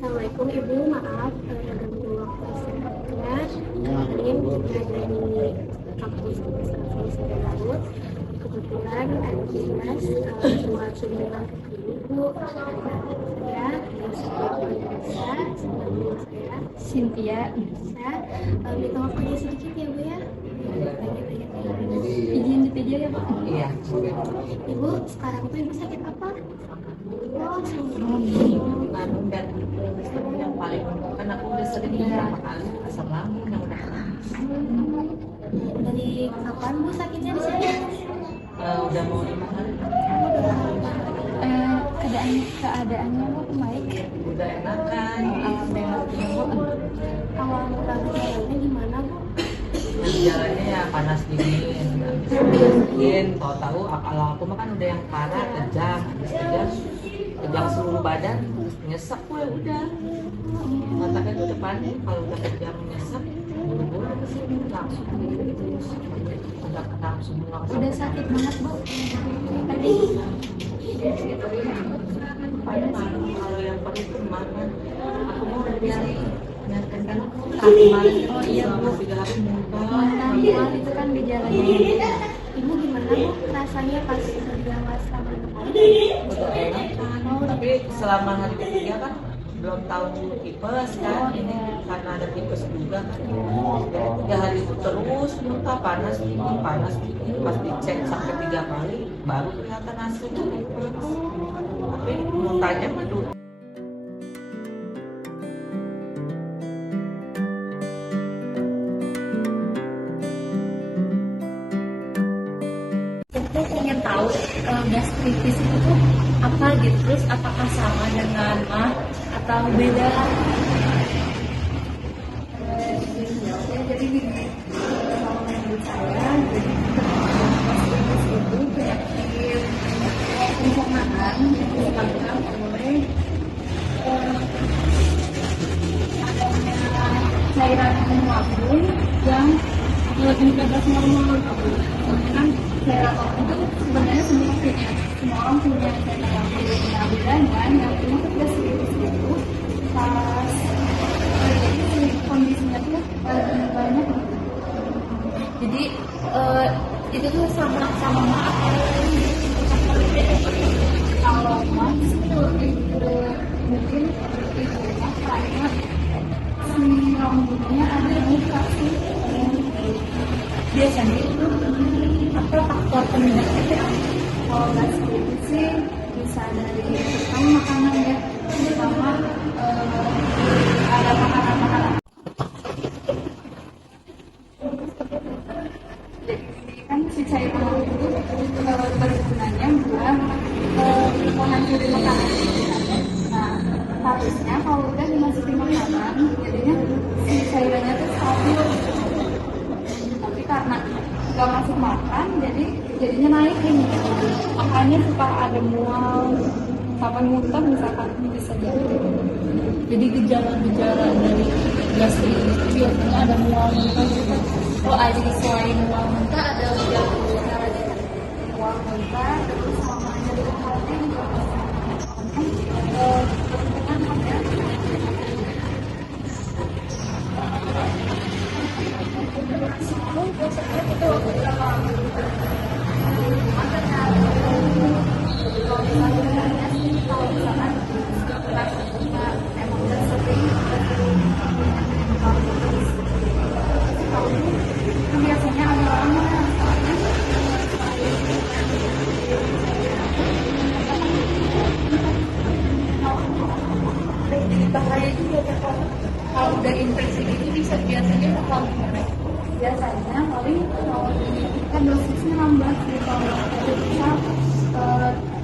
Assalamualaikum Ibu, maaf mengganggu waktu istirahatnya. Kemarin kita dari kampus Universitas Garut. Kebetulan ada tugas buat kunjungan ke klinik Bu. Saya Cynthia bisa minta waktunya sedikit ya Bu ya. Izin di video ya Pak. Iya. Ibu sekarang tuh Ibu sakit apa? Dan yang paling kan aku udah sering beberapa kali asam lambung yang udah Dari kapan Bu sakitnya di sini? udah mau 5 hari. Keadaannya Bu baik. Udah enakan. Awal mula gejalanya gimana Bu? Jalannya ya panas dingin, tahu-tahu kalau aku mah kan udah yang parah kejang seluruh badan, nyesek gue udah. Mata kan udah panik kalau udah kejang nyesek, buru-buru kesini langsung udah kena semua. Udah sakit banget Bu. Tadi kalau yang perih itu mana? Aku mau nyatakan kan kemarin. oh iya Bu. 3 hari muntah. Mual itu kan gejalanya. Ibu gimana Bu rasanya pas sedang masa Udah enakan, tapi selama hari ketiga kan belum tahu tipes kan, ini karena ada tipes juga kan. Jadi 3 hari itu terus muntah panas dingin, pas dicek sampai 3 kali baru kelihatan hasilnya tipes. Tapi muntahnya mah dulu. Aku pengen tahu gastritis itu tuh apa gitu, terus apakah sama dengan mah atau beda? Jadi gini, kalau menurut saya, jadi gastritis itu penyakit pencernaan yang disebabkan oleh adanya cairan lambung yang tidak normal. Kan cairan lambung itu sebenarnya semua orang punya cairan lambung. Nah, bedanya yang penyakit gastritis itu pas kondisinya tuh banyak. Jadi itu tuh sama mah kalau mah mungkin itu karena si rambutnya ada mutasi. Biasanya itu apa faktor penyebabnya? Kalau gastritis sih bisa dari pertama makanan ya, pertama ada makanan-makanan. Jadi kan si cairan lambung itu bergunanya buat menghancurin makanan. Nah, harusnya kalau udah dimasukin makanan, jadinya si cairannya tuh stabil. Tapi karena nggak masuk makan, jadinya naik ini. Makanya suka ada mual, kapan muntah misalkan bisa jadi. Jadi gejala-gejala dari gastritis itu biasanya ada mual muntah juga. Oh, ada selain mual muntah ada gejala dari mual muntah, terus sama nyeri hati juga. Biasanya ada lama, bahaya juga kalau udah infeksi itu bisa biasanya bakal biasanya paling kalau kan dosisnya nambah sih kalau itu bisa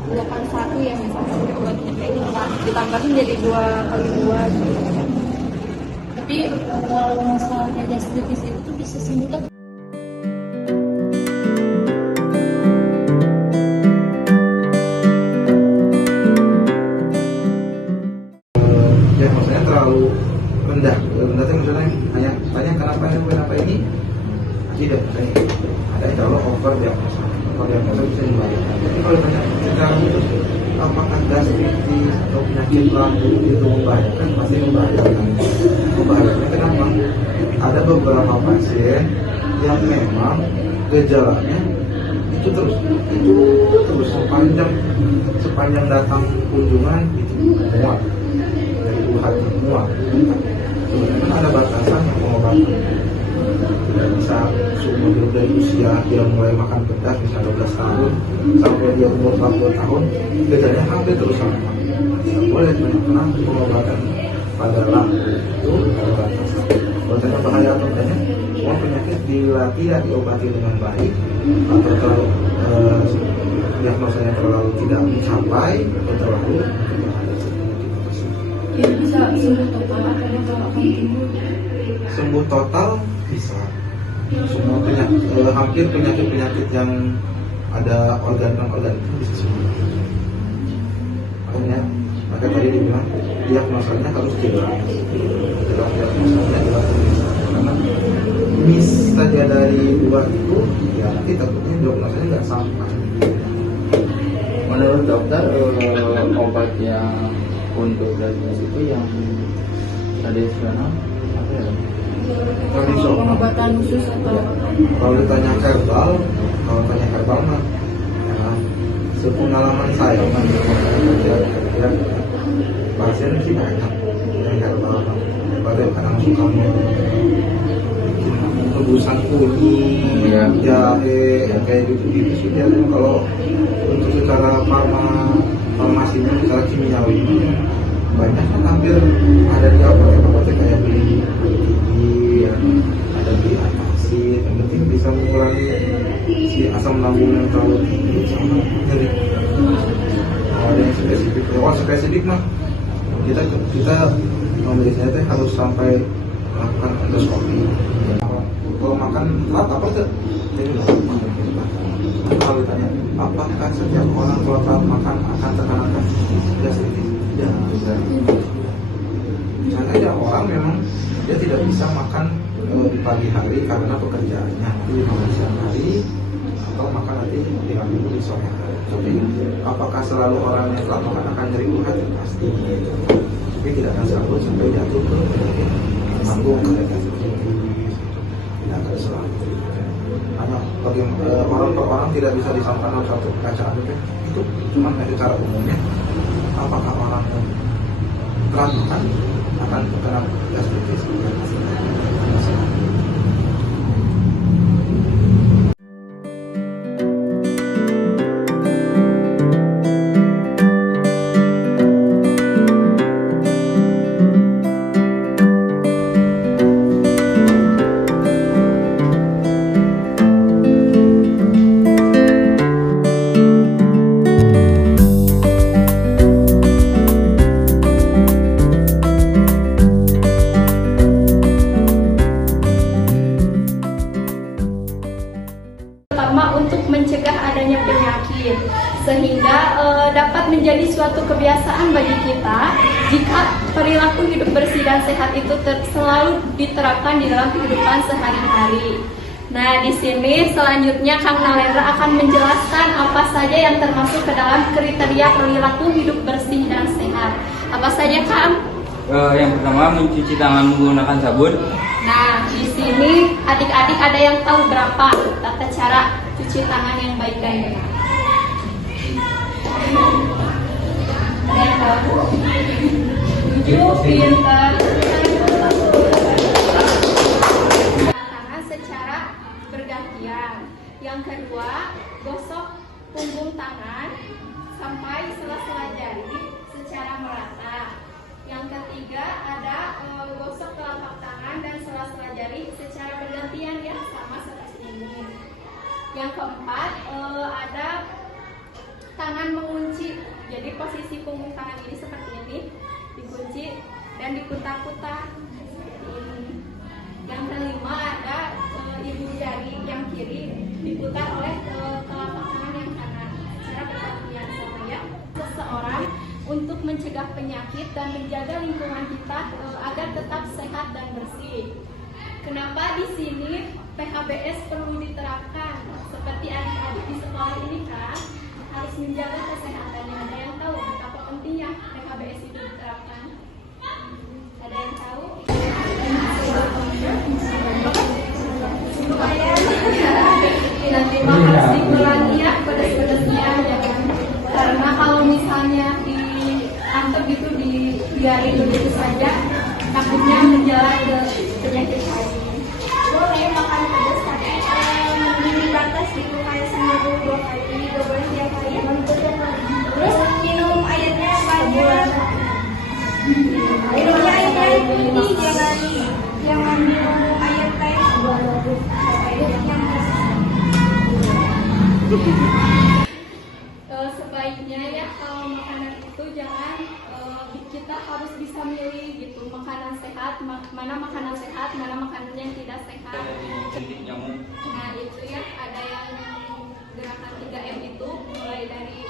2 kali 1 ya misalnya buat ini ditambahin jadi 2 kali 2 gitu. Tapi kalau misalnya gastritis itu tuh bisa sembuh kan. Maksudnya terlalu rendah tuh misalnya tanya kenapa ini tidak ada kalau over diagnosa organ kasar bisa membahayakan. Tapi kalau ditanya secara khusus apakah gastritis atau penyakit lambung itu membahayakan, pasti membahayakan. Membahayakan kenapa? Ada beberapa pasien yang memang gejalanya itu terus sepanjang datang kunjungan itu mual dari hati mual. Sebenarnya ada batasan yang pengobatan, tidak bisa seumur dari usia dia mulai makan pedas misalnya 12 tahun sampai dia umur 40 tahun gejalanya hampir terus sama. Boleh karena pengobatan pada lambung itu ada batasan. Bahwasanya bahaya atau tidaknya, semua penyakit bila tidak diobati dengan baik atau terlalu diagnosanya terlalu tidak mencapai atau terlalu Dia bisa sembuh total atau akan timbul? sembuh total bisa. Semua penyakit, hampir penyakit yang ada organ itu bisa sembuh. Makanya maka tadi dibilang diagnosanya harus jelas diagnosanya jelas karena miss saja dari dua itu ya nanti takutnya diagnosanya nggak sampai. Menurut dokter obat yang untuk diabetes itu yang tradisional apa ya? Tradisional. Pengobatan khusus atau Kalau ditanya herbal mah ya, sepengalaman saya mah kira-kira pasien sih banyak yang herbal pada kadang suka bikin rebusan kunyit, jahe, yang kayak gitu sih biasanya. Kalau untuk secara farmasinya, secara kimiawi banyak kan hampir ada di apotek kayak beli tinggi, ada beli atasid, yang penting bisa mengurangi si asam lambung yang terlalu tinggi sama nyeri. Ada yang spesifik mah kita memeriksa itu harus sampai melakukan endoskopi. Kalau makan telat apa tuh? Kalau ditanya apakah setiap orang kalau telat makan akan terkena gastritis? Tidak. Misalnya ada orang memang dia tidak bisa makan di pagi hari karena pekerjaannya, di siang hari atau makan nanti di sore hari. Tapi apakah selalu orang yang telat makan akan nyeri urat? Pasti. Tapi tidak akan selalu sampai jatuh ke penyakit lambung, tidak akan selalu. Hanya bagi orang per orang tidak bisa disamakan dalam satu bacaan itu cuma secara umumnya. Apakah orang yang telat makan akan terkena gastritis? Untuk mencegah adanya penyakit sehingga dapat menjadi suatu kebiasaan bagi kita jika perilaku hidup bersih dan sehat itu selalu diterapkan di dalam kehidupan sehari-hari. Nah, di sini selanjutnya Kang Nalendra akan menjelaskan apa saja yang termasuk ke dalam kriteria perilaku hidup bersih dan sehat. Apa saja, Kang? Yang pertama mencuci tangan menggunakan sabun. Nah, di sini adik-adik ada yang tahu berapa tata cara cuci tangan yang baik dan benar? Ada yang tahu? 7, pintar. Tangan secara bergantian. Yang kedua, gosok punggung tangan sampai sela-sela jari secara merata. Yang ketiga ada gosok telapak tangan dan sela-sela jari secara bergantian ya, sama seperti ini. Yang keempat ada tangan mengunci. Jadi posisi punggung tangan ini seperti ini, dikunci dan diputar-putar seperti ini. Yang kelima ada ibu jari yang kiri diputar oleh telapak tangan yang kanan secara bergantian supaya seseorang untuk mencegah penyakit dan menjaga lingkungan kita agar tetap sehat dan bersih. Kenapa di sini PHBS perlu diterapkan? Seperti adik-adik di sekolah ini kan harus menjaga kesehatannya. Ada yang tahu betapa pentingnya PHBS itu diterapkan? Ada yang tahu? Dan terima kasih ulangi ya pedas-pedasnya ya kan. Karena kalau misalnya diantar gitu dibiarin begitu saja, takutnya menjalar ke penyakit lain. Boleh makan pedas tapi dibatas gitu, kayak seminggu 2 kali, 2 bulan 3 kali. Terus minum airnya banyak. Minumnya air ini jangan minum air teh. Sebaiknya ya kalau makanan itu jangan kita harus bisa milih gitu, makanan sehat, mana makanan sehat, mana makanan yang tidak sehat. Nah itu ya, ada yang gerakan 3M itu mulai dari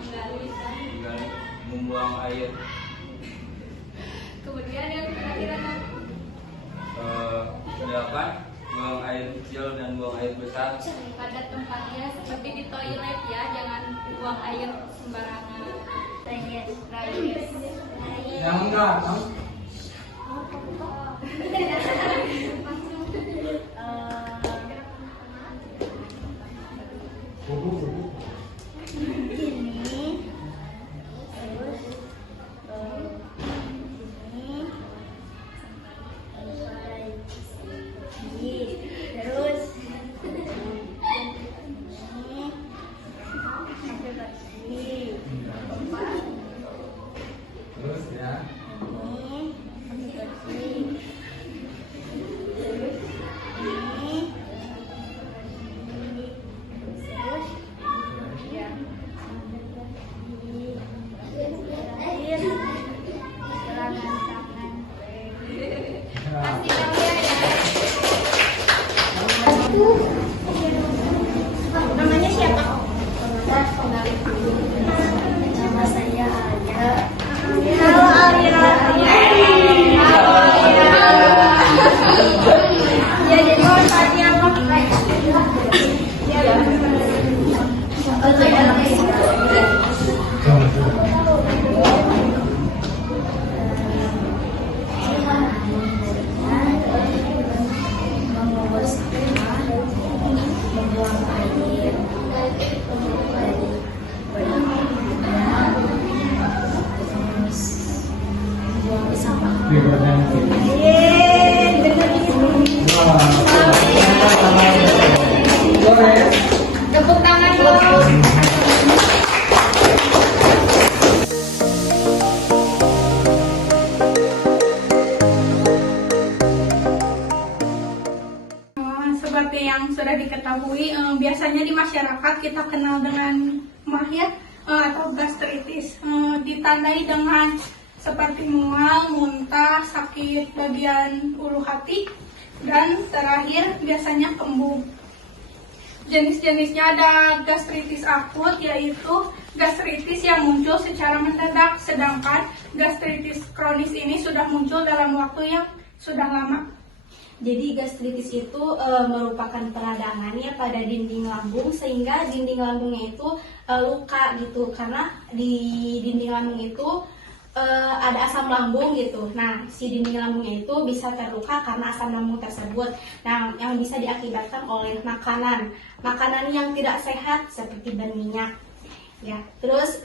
menggali, membuang air, kemudian yang terakhir adalah kedapan, buang air kecil dan buang air besar pada tempatnya, seperti di toilet ya, jangan buang air sembarangan. yang enggak terus ya. Namanya siapa? Nama saya Alia. Halo Alia. Halo Alia. Ya jadi saatnya apa? Tepuk tangan dong. Seperti yang sudah diketahui, biasanya di masyarakat kita kenal dengan MAH ya, atau gastritis, ditandai dengan seperti mual, muntah, sakit bagian ulu hati, dan terakhir biasanya kembung. Jenis-jenisnya ada gastritis akut, yaitu gastritis yang muncul secara mendadak, sedangkan gastritis kronis ini sudah muncul dalam waktu yang sudah lama. Jadi gastritis itu merupakan peradangan ya pada dinding lambung, sehingga dinding lambungnya itu luka gitu, karena di dinding lambung itu ada asam lambung gitu. Nah, si dinding lambungnya itu bisa terluka karena asam lambung tersebut. Nah, yang bisa diakibatkan oleh makanan yang tidak sehat seperti ban minyak. Ya, terus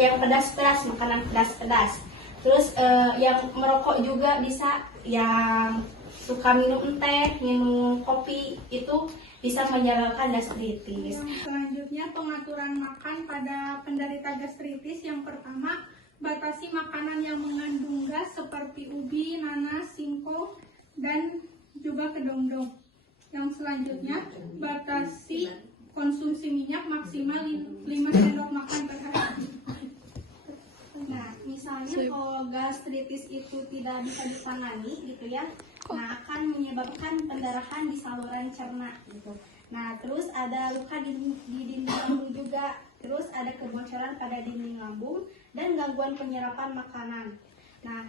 yang pedas-pedas, makanan pedas-pedas. Terus yang merokok juga bisa, yang suka minum teh, minum kopi, itu bisa menyebabkan gastritis. Selanjutnya, pengaturan makan pada penderita gastritis. Yang pertama, batasi makanan yang mengandung gas seperti ubi, nanas, singkong, dan juga kedongdong. Yang selanjutnya, batasi konsumsi minyak maksimal 5 sendok makan per hari. Nah, misalnya kalau gastritis itu tidak bisa ditangani gitu ya, nah akan menyebabkan pendarahan di saluran cerna gitu. Nah, terus ada luka di dinding lambung juga. Terus ada kebocoran pada dinding lambung dan gangguan penyerapan makanan. Nah,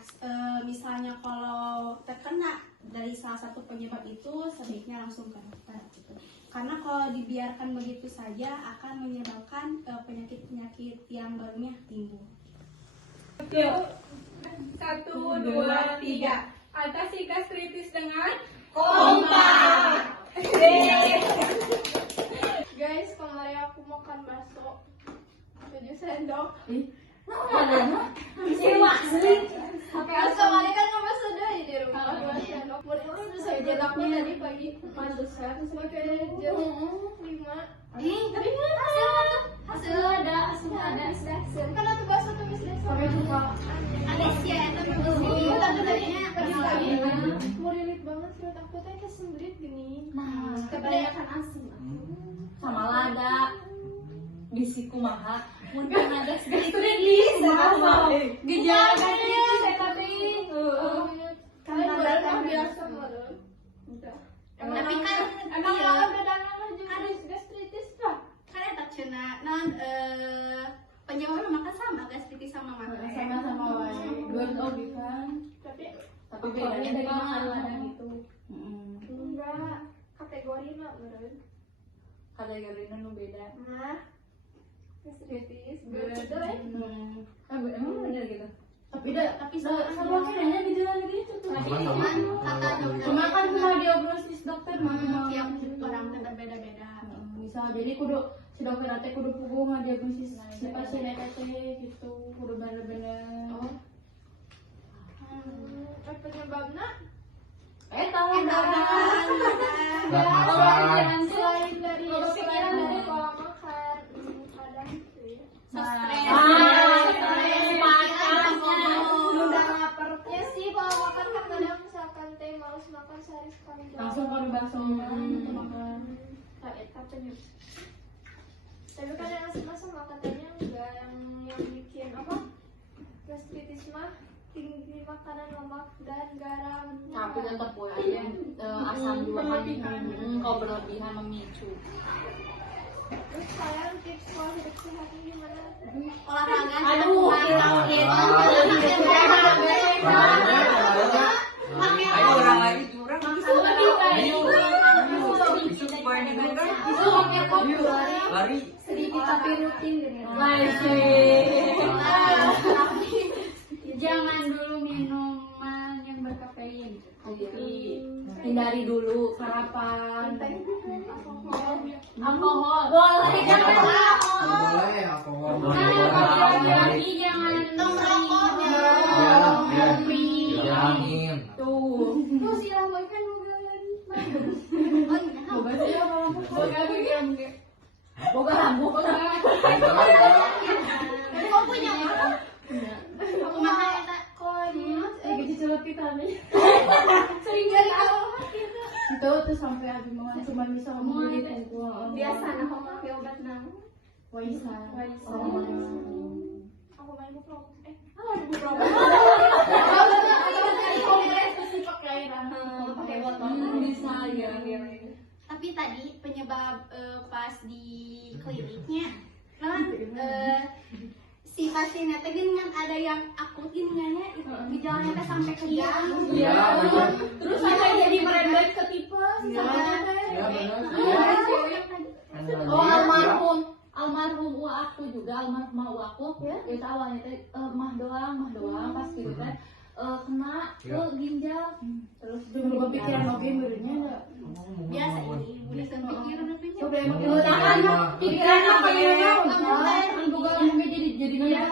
misalnya kalau terkena dari salah satu penyebab itu, sebaiknya langsung ke dokter. Gitu. Karena kalau dibiarkan begitu saja akan menyebabkan penyakit-penyakit yang barunya timbul. 1, 2, 3. Atasi gastritis dengan kompak. Guys, kemarin aku makan bakso 7 sendok. Bakso kemarin kan nggak bakso dari di rumah 2 sendok. Saya jedaknya tadi pagi besar, terus pakai jeruk 5. Tapi hasil ada. Kan aku bakso tumis deh. Pakai suka. Ada sih ya, tapi tadinya Pagi-pagi mau lilit banget perut aku teh kesembelit gini. Nah, Kebanyakan asin. sama lada bisiku maha mungkin ada gastritis sama gejala gastritis tapi Kalian udah biasa meren. Udah. tapi kan Emang iya. kalau bedangan juga gastritis lah. Kan tak cina non penyebabnya makan sama gastritis sama makan. sama-sama wae dua oge kan Tapi bedanya dari makan lada gitu enggak kategori mah meren. kategorinya nu beda Nah, gastritis bener ya. emang bener gitu Tapi sama kayaknya gejala gitu tuh cuman kata dokter cuma kan cuma diagnosis dokter mah tiap orang kan berbeda-beda. misal jadi kudu si dokter teh kudu puguh ngadiagnosis si pasien eta teh gitu kudu bener-bener Penyebabnya eta selain dari pola makan, kadang sih. Udah laparnya sih pola makan kan kadang misalkan teh males makan sehari sekali. langsung kudu bakso makan Tapi kan yang asam-asam mah katanya enggak yang bikin apa? Gastritis mah tinggi makanan lemak dan garam. tapi tetap boleh aja asam juga kan kalau berlebihan memicu Terus kalian tips pola hidup sehatnya gimana? Olahraga Ayo orang lagi curang. Lari. Sedikit tapi rutin gini. jangan dulu minuman yang berkafein jadi hindari dulu sarapan alkohol boleh jangan Boleh alkohol. lagi jangan rokoknya kopi Jalanin. tuh Terus yang makan boga sih boga bikin boga rambut kok punya apa? Kumaha eta? gitu celepitan nih sering kali itu tuh sampai abi mau cuma bisa ngomong di tunggu biasa nah pakai obat nang. Waisa Aku main buku. pakai botol bisa ya Tapi tadi penyebab pas di kliniknya non si pasiennya teh dengan ada yang akut ginjalnya gejalanya teh sampai ke jantung. Iya, benar. Terus sampai jadi merembet ke tipes. Iya, benar. oh almarhum uak aku juga almarhumah uak aku itu awalnya teh mah doang pas gitu kan kena ke ginjal terus berubah pikiran oke berenya Biasa ini udah kepikiran apa nya. pikiran apa ya kan bukan jadi nanya